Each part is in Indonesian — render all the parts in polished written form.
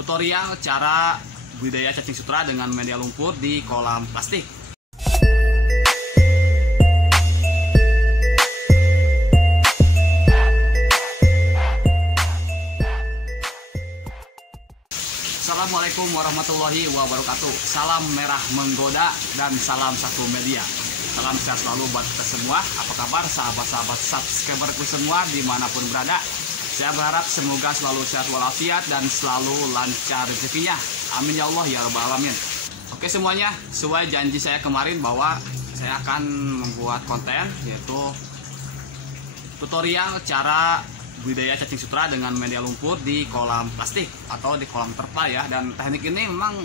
Tutorial cara budidaya cacing sutra dengan media lumpur di kolam plastik. Assalamualaikum warahmatullahi wabarakatuh. Salam merah menggoda dan salam satu media. Salam sehat selalu buat kita semua. Apa kabar sahabat-sahabat subscriberku semua dimanapun berada. Saya berharap semoga selalu sehat walafiat dan selalu lancar rezekinya. Amin ya Allah ya rabbal alamin. Oke semuanya, sesuai janji saya kemarin bahwa saya akan membuat konten yaitu tutorial cara budidaya cacing sutra dengan media lumpur di kolam plastik atau di kolam terpal ya. Dan teknik ini memang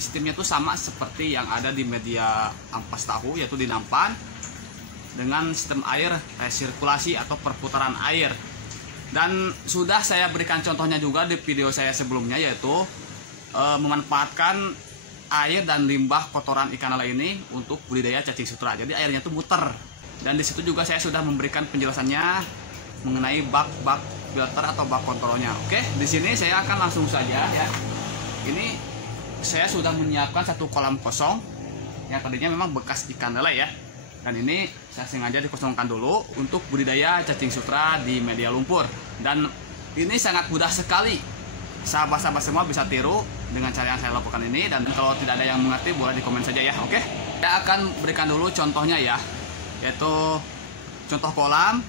sistemnya tuh sama seperti yang ada di media ampas tahu, yaitu di nampan dengan sistem air resirkulasi atau perputaran air. Dan sudah saya berikan contohnya juga di video saya sebelumnya, yaitu memanfaatkan air dan limbah kotoran ikan lele ini untuk budidaya cacing sutra. Jadi airnya tuh muter. Dan di situ juga saya sudah memberikan penjelasannya mengenai bak filter atau bak kontrolnya. Oke, di sini saya akan langsung saja ya. Ini saya sudah menyiapkan satu kolam kosong yang tadinya memang bekas ikan lele ya. Dan ini saya sengaja dikosongkan dulu untuk budidaya cacing sutra di media lumpur. Dan ini sangat mudah sekali. Sahabat-sahabat semua bisa tiru dengan cara yang saya lakukan ini. Dan kalau tidak ada yang mengerti boleh di komen saja ya. Oke, saya akan berikan dulu contohnya ya, yaitu contoh kolam,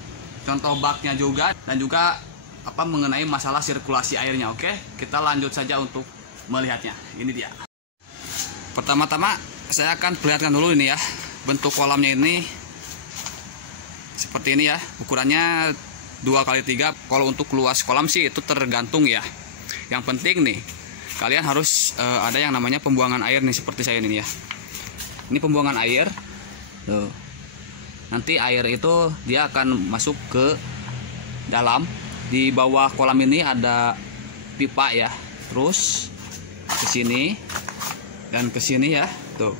contoh baknya juga, dan juga mengenai masalah sirkulasi airnya. Oke, kita lanjut saja untuk melihatnya. Ini dia. Pertama-tama saya akan perlihatkan dulu ini ya, bentuk kolamnya ini seperti ini ya. Ukurannya 2x3. Kalau untuk luas kolam sih itu tergantung ya. Yang penting nih kalian harus ada yang namanya pembuangan air nih, seperti saya ini ya. Ini pembuangan air tuh. Nanti air itu dia akan masuk ke dalam. Di bawah kolam ini ada pipa ya. Terus ke sini dan ke sini ya. Tuh.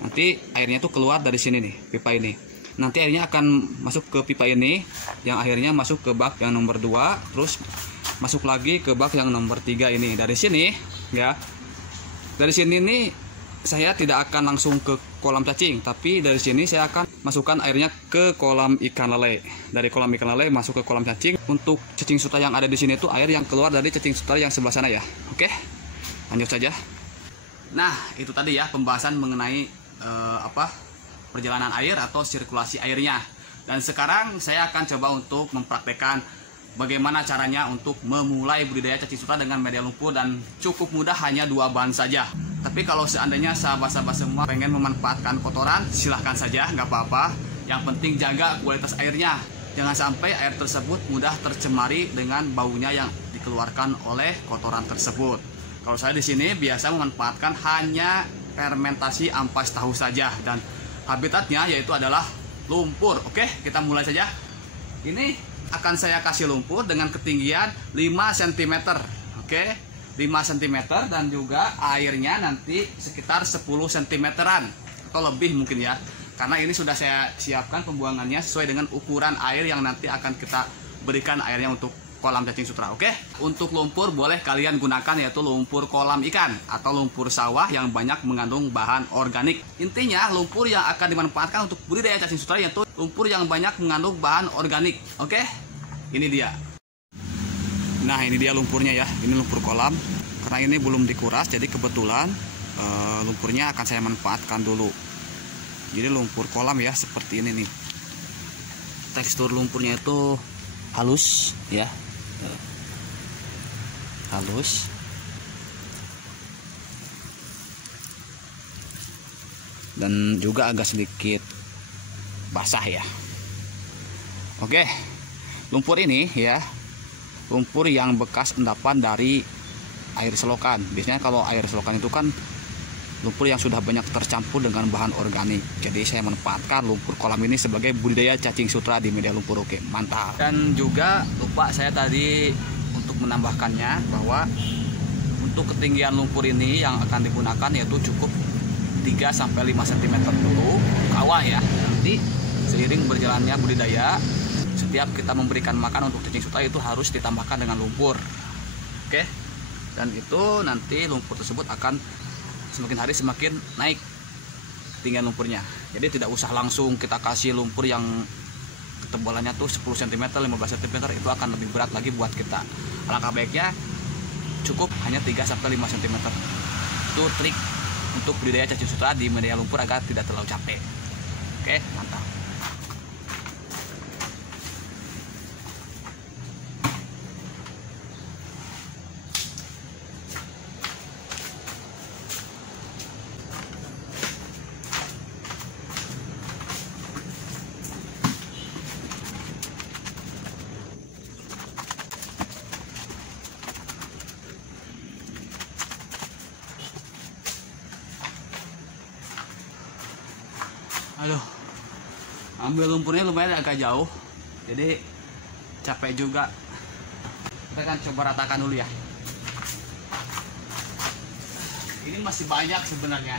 Nanti airnya tuh keluar dari sini nih, pipa ini. Nanti airnya akan masuk ke pipa ini, yang akhirnya masuk ke bak yang nomor 2, terus masuk lagi ke bak yang nomor 3 ini. Dari sini ya. Dari sini nih saya tidak akan langsung ke kolam cacing, tapi dari sini saya akan masukkan airnya ke kolam ikan lele. Dari kolam ikan lele masuk ke kolam cacing. Untuk cacing sutra yang ada di sini itu air yang keluar dari cacing sutra yang sebelah sana ya. Oke, lanjut saja. Nah, itu tadi ya pembahasan mengenai perjalanan air atau sirkulasi airnya. Dan sekarang saya akan coba untuk mempraktekkan bagaimana caranya untuk memulai budidaya cacing sutra dengan media lumpur, dan cukup mudah, hanya 2 bahan saja. Tapi kalau seandainya sahabat-sahabat semua pengen memanfaatkan kotoran, silahkan saja, nggak apa-apa. Yang penting jaga kualitas airnya. Jangan sampai air tersebut mudah tercemari dengan baunya yang dikeluarkan oleh kotoran tersebut. Kalau saya di sini biasa memanfaatkan hanya fermentasi ampas tahu saja, dan habitatnya yaitu adalah lumpur. Oke, kita mulai saja. Ini akan saya kasih lumpur dengan ketinggian 5 cm. Oke, 5 cm, dan juga airnya nanti sekitar 10 cm-an atau lebih mungkin ya. Karena ini sudah saya siapkan pembuangannya sesuai dengan ukuran air yang nanti akan kita berikan airnya untuk kolam cacing sutra. Oke, untuk lumpur boleh kalian gunakan yaitu lumpur kolam ikan atau lumpur sawah yang banyak mengandung bahan organik. Intinya lumpur yang akan dimanfaatkan untuk budidaya cacing sutra yaitu lumpur yang banyak mengandung bahan organik. Oke, ini dia. Nah, ini dia lumpurnya ya. Ini lumpur kolam. Karena ini belum dikuras, jadi kebetulan lumpurnya akan saya manfaatkan dulu. Jadi lumpur kolam ya seperti ini nih. Tekstur lumpurnya itu halus ya. Halus. Dan juga agak sedikit basah ya. Oke. Lumpur ini ya, lumpur yang bekas endapan dari air selokan. Biasanya kalau air selokan itu kan lumpur yang sudah banyak tercampur dengan bahan organik. Jadi saya manfaatkan lumpur kolam ini sebagai budidaya cacing sutra di media lumpur. Oke, mantap. Dan juga lupa saya tadi untuk menambahkannya bahwa untuk ketinggian lumpur ini yang akan digunakan yaitu cukup 3-5 cm dulu kawah ya. Nanti seiring berjalannya budidaya, setiap kita memberikan makan untuk cacing sutra itu harus ditambahkan dengan lumpur. Oke. dan itu nanti lumpur tersebut akan semakin hari semakin naik ketinggian lumpurnya. Jadi tidak usah langsung kita kasih lumpur yang ketebalannya tuh 10 cm 15 cm, itu akan lebih berat lagi buat kita. Alangkah baiknya cukup hanya 3-5 cm. Itu trik untuk budidaya cacing sutra di media lumpur agar tidak terlalu capek. Oke, mantap. Aduh, ambil lumpurnya lumayan agak jauh, jadi capek juga. Kita akan coba ratakan dulu ya. Ini masih banyak sebenarnya.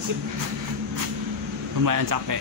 Sip. Lumayan capek.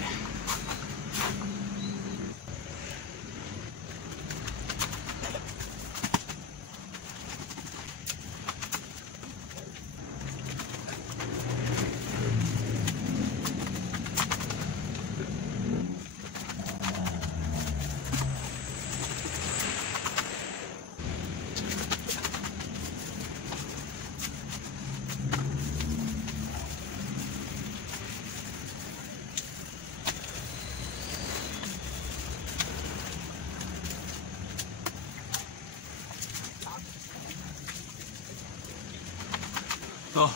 Tuh,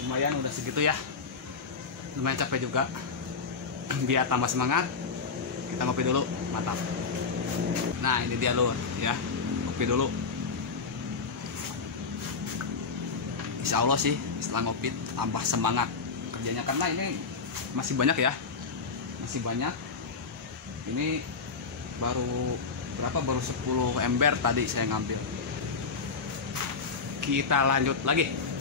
lumayan udah segitu ya. Lumayan capek juga. Biar tambah semangat, kita ngopi dulu, mantap. Nah, ini dia lur ya. Ngopi dulu. Insya Allah sih setelah ngopi tambah semangat kerjanya, karena ini masih banyak ya. Masih banyak. Ini baru berapa? Baru 10 ember tadi saya ngambil. Kita lanjut lagi.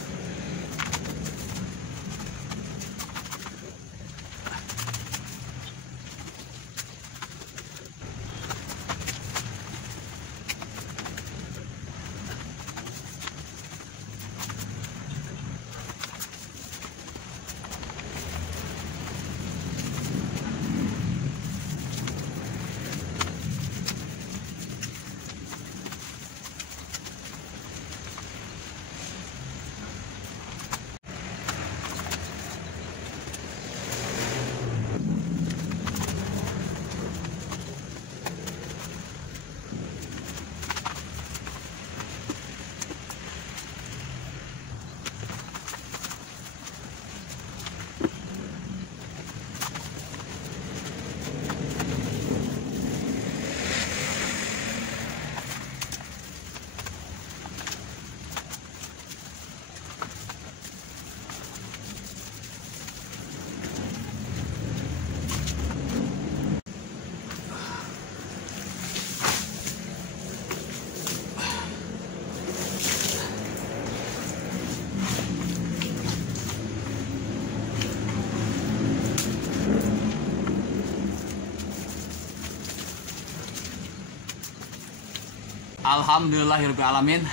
Alhamdulillahirrahmanirrahim,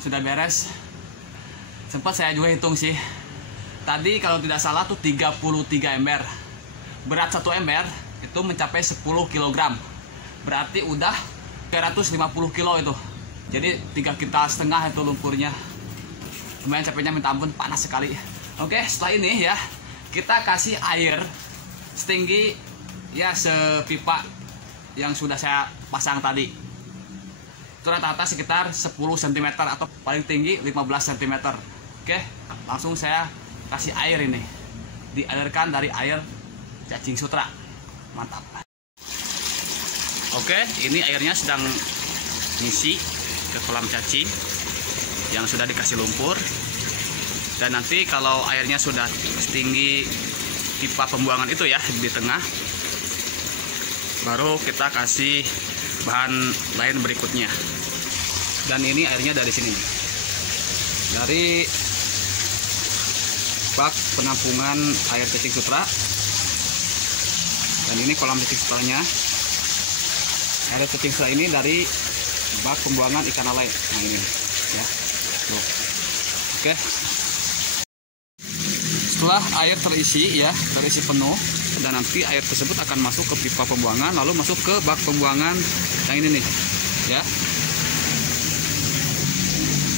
sudah beres. Sempat saya juga hitung sih, tadi kalau tidak salah tuh 33 ember. Berat satu ember itu mencapai 10 kg. Berarti udah 350 kilo itu. Jadi 3,5 kintal itu lumpurnya. Lumayan capeknya minta ampun, panas sekali. Oke, setelah ini ya kita kasih air setinggi ya sepipa yang sudah saya pasang tadi. Itu rata-rata sekitar 10 cm atau paling tinggi 15 cm. Oke, langsung saya kasih air ini. Dialirkan dari air cacing sutra. Mantap. Oke, ini airnya sedang ngisi ke kolam cacing yang sudah dikasih lumpur. Dan nanti kalau airnya sudah setinggi pipa pembuangan itu ya di tengah, baru kita kasih bahan lain berikutnya. Dan ini airnya dari sini, dari bak penampungan air cacing sutra. Dan ini kolam cacing sutranya. Air cacing sutra ini dari bak pembuangan ikan lele. Nah ini ya. Tuh. Oke. Setelah air terisi ya, terisi penuh, dan nanti air tersebut akan masuk ke pipa pembuangan, lalu masuk ke bak pembuangan yang ini nih, ya.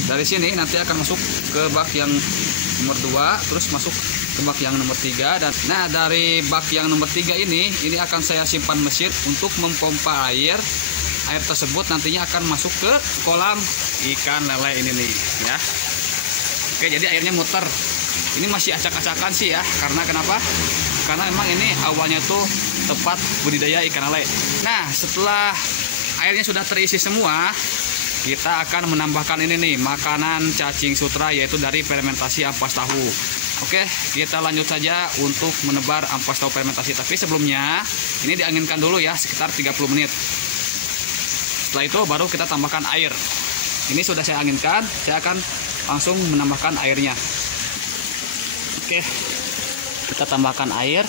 Dari sini nanti akan masuk ke bak yang nomor 2, terus masuk ke bak yang nomor 3, dan nah dari bak yang nomor 3 ini akan saya simpan mesin untuk mempompa air. Air tersebut nantinya akan masuk ke kolam ikan lele ini nih, ya. Oke, jadi airnya muter. Ini masih acak-acakan sih ya, karena kenapa? Karena memang ini awalnya tuh tempat budidaya ikan lele. Nah, setelah airnya sudah terisi semua, kita akan menambahkan ini nih, makanan cacing sutra, yaitu dari fermentasi ampas tahu. Oke, kita lanjut saja untuk menebar ampas tahu fermentasi. Tapi sebelumnya, ini dianginkan dulu ya, sekitar 30 menit. Setelah itu baru kita tambahkan air. Ini sudah saya anginkan, saya akan langsung menambahkan airnya. Oke, kita tambahkan air.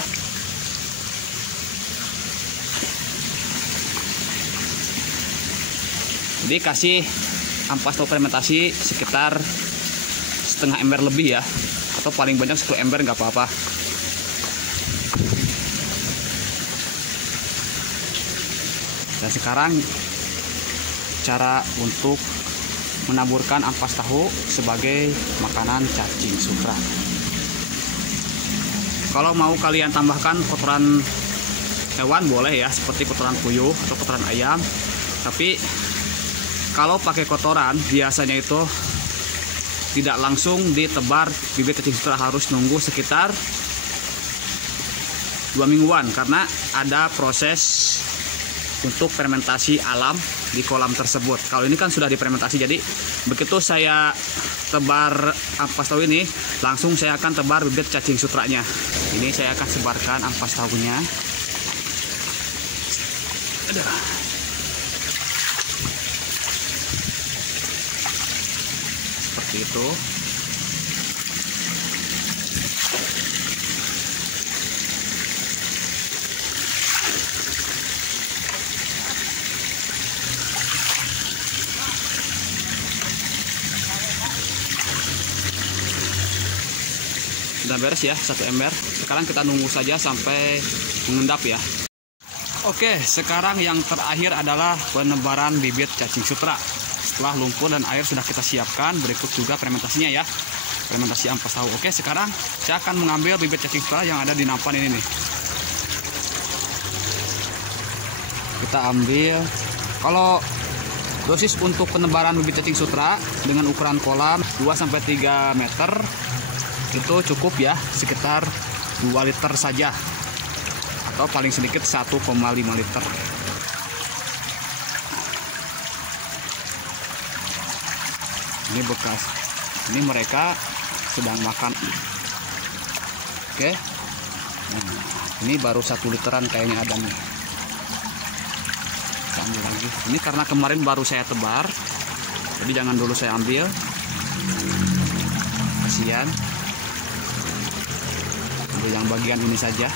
Jadi kasih ampas tahu fermentasi sekitar setengah ember lebih ya, atau paling banyak 10 ember nggak apa-apa. Dan sekarang cara untuk menaburkan ampas tahu sebagai makanan cacing sutra. Kalau mau kalian tambahkan kotoran hewan boleh ya, seperti kotoran puyuh atau kotoran ayam. Tapi kalau pakai kotoran biasanya itu tidak langsung ditebar bibit cacing sutra, harus nunggu sekitar 2 mingguan karena ada proses untuk fermentasi alam di kolam tersebut. Kalau ini kan sudah difermentasi, jadi begitu saya tebar ampas tahu ini, langsung saya akan tebar bibit cacing sutranya. Ini saya akan sebarkan ampas tahunya. Seperti itu. Sudah beres ya, 1 ember. Sekarang kita nunggu saja sampai mengendap ya. Oke, sekarang yang terakhir adalah penebaran bibit cacing sutra. Setelah lumpur dan air sudah kita siapkan, berikut juga fermentasinya ya, fermentasi ampas tahu. Oke, sekarang saya akan mengambil bibit cacing sutra yang ada di nampan ini nih. Kita ambil. Kalau dosis untuk penebaran bibit cacing sutra dengan ukuran kolam 2-3 meter itu cukup ya, sekitar 2 liter saja, atau paling sedikit 1,5 liter. Ini bekas, ini mereka sedang makan. Oke, nah, ini baru 1 literan kayaknya ada nih. Kita ambil lagi. Ini karena kemarin baru saya tebar, jadi jangan dulu saya ambil, kasihan. Yang bagian ini saja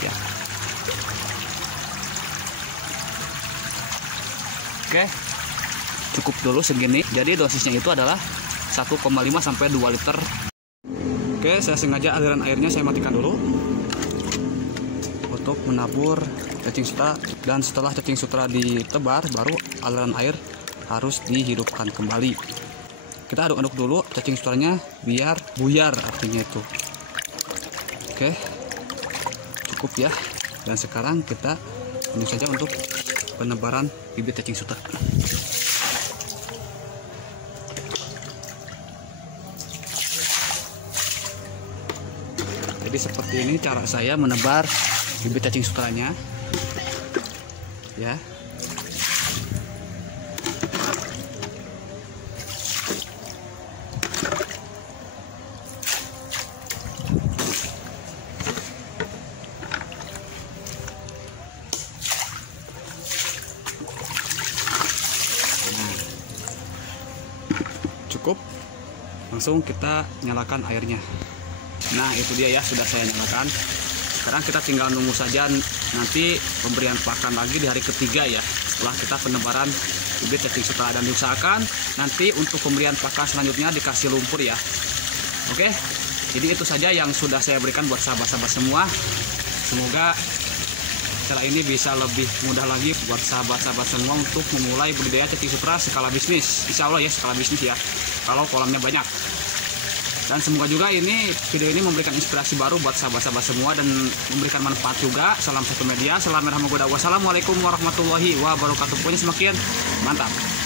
ya. Oke, cukup dulu segini. Jadi dosisnya itu adalah 1,5 sampai 2 liter. Oke, saya sengaja aliran airnya saya matikan dulu untuk menabur cacing sutra. Dan setelah cacing sutra ditebar, baru aliran air harus dihidupkan kembali. Kita aduk-aduk dulu cacing sutranya biar buyar, artinya itu. Oke, cukup ya. Dan sekarang kita lanjut saja untuk penebaran bibit cacing sutra. Jadi seperti ini cara saya menebar bibit cacing sutranya ya. Cukup, langsung kita nyalakan airnya. Nah itu dia ya, sudah saya nyalakan. Sekarang kita tinggal nunggu saja nanti pemberian pakan lagi di hari ketiga ya, setelah kita penebaran bibit cacing sutra. Dan diusahakan nanti untuk pemberian pakan selanjutnya dikasih lumpur ya. Oke, jadi itu saja yang sudah saya berikan buat sahabat-sahabat semua. Semoga cara ini bisa lebih mudah lagi buat sahabat-sahabat semua untuk memulai budidaya cacing sutra skala bisnis. Insya Allah ya, skala bisnis ya, kalau kolamnya banyak. Dan semoga juga ini video ini memberikan inspirasi baru buat sahabat-sahabat semua dan memberikan manfaat juga. Salam satu media, salam merah menggoda. Wassalamualaikum warahmatullahi wabarakatuh. Pokoknya semakin mantap.